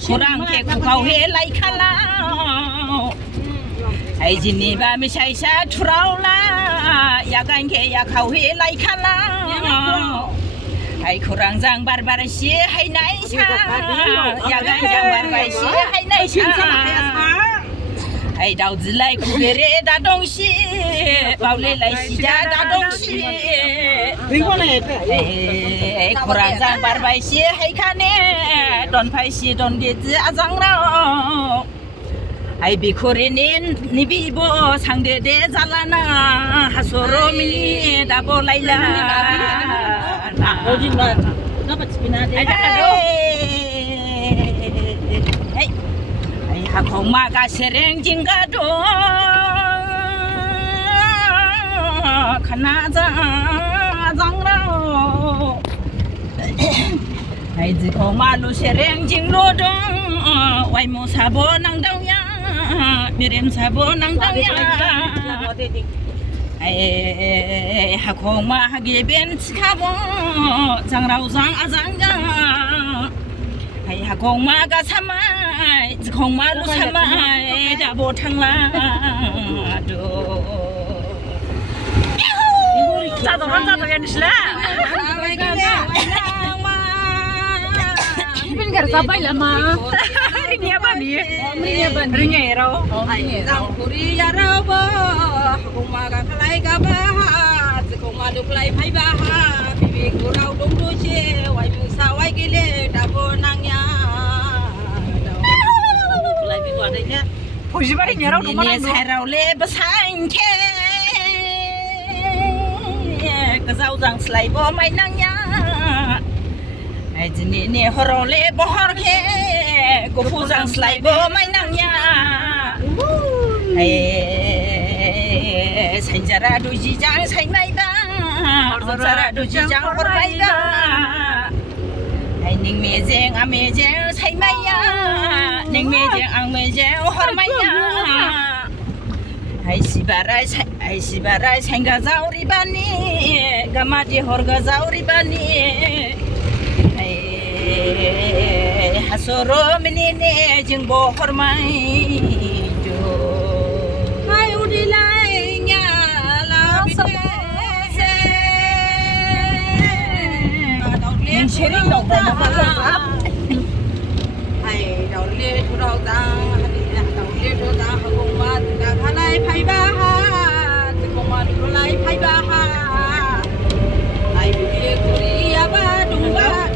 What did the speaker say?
고랑 개구가 회라이 칼라 아이지니 밤이 샤이샤 투라올라 야간 개야가 회라이 칼라 아이 고랑장 바르바르시 하이나이샤 야간장 바르바르시 하이나이샤 ai đào dư lại khu bể đá đông xí bao lê lại xí đá đông xí ai khurang giang bar bay xí hay khane don phai xí don ghé dư azang rao ai bị khore nên ni bị bo sang đê đê zalana hasoro mini đã bo lại la ojin ba nó bắt spina đê không mà cả sereng jinga do khana za zang rao ai ji không mà lu sereng jing lo do wai mo sabo nang dau ya mirem sabo nang dau ya ai ha không mà ha ge ben skabo zang rao zang azang ga ai ha không mà cả sama không mà lúc tham ai đã bộ thăng la đồ sao tao vẫn sao tao nghe sila bên cái sao bay lama ring apa ni ring apa rau Ang puri yaraw ba kumaga kalay ka ba kumadu kalay pay ba bibi kuraw dong doche wai musa wai gile dabo nangya kalay bi wa dai ne hoji ba ring rau dong mana sai rau le ba sai ke ka zau jang slai bo mai nangya ai jini ne horo le bo hor ke ko pu jang slai bo mai nangya 산자라 도시장 살마이다 어자라 도시장 호라이다 냉매쟁 아매쟁 살마이야 냉매쟁 앙매쟁 호라마이야 아이시바라 생가자우리 바니 가마디 호르가자우리 바니 하소로 미니네 증보 호르마이 sharing dong dong apa lah? Hai dong le tu dong dang, dong le tu dang hong ma tu dah kalai pai bah, tu hong ma tu kalai pai bah. Hai le tu dia bah dung bah.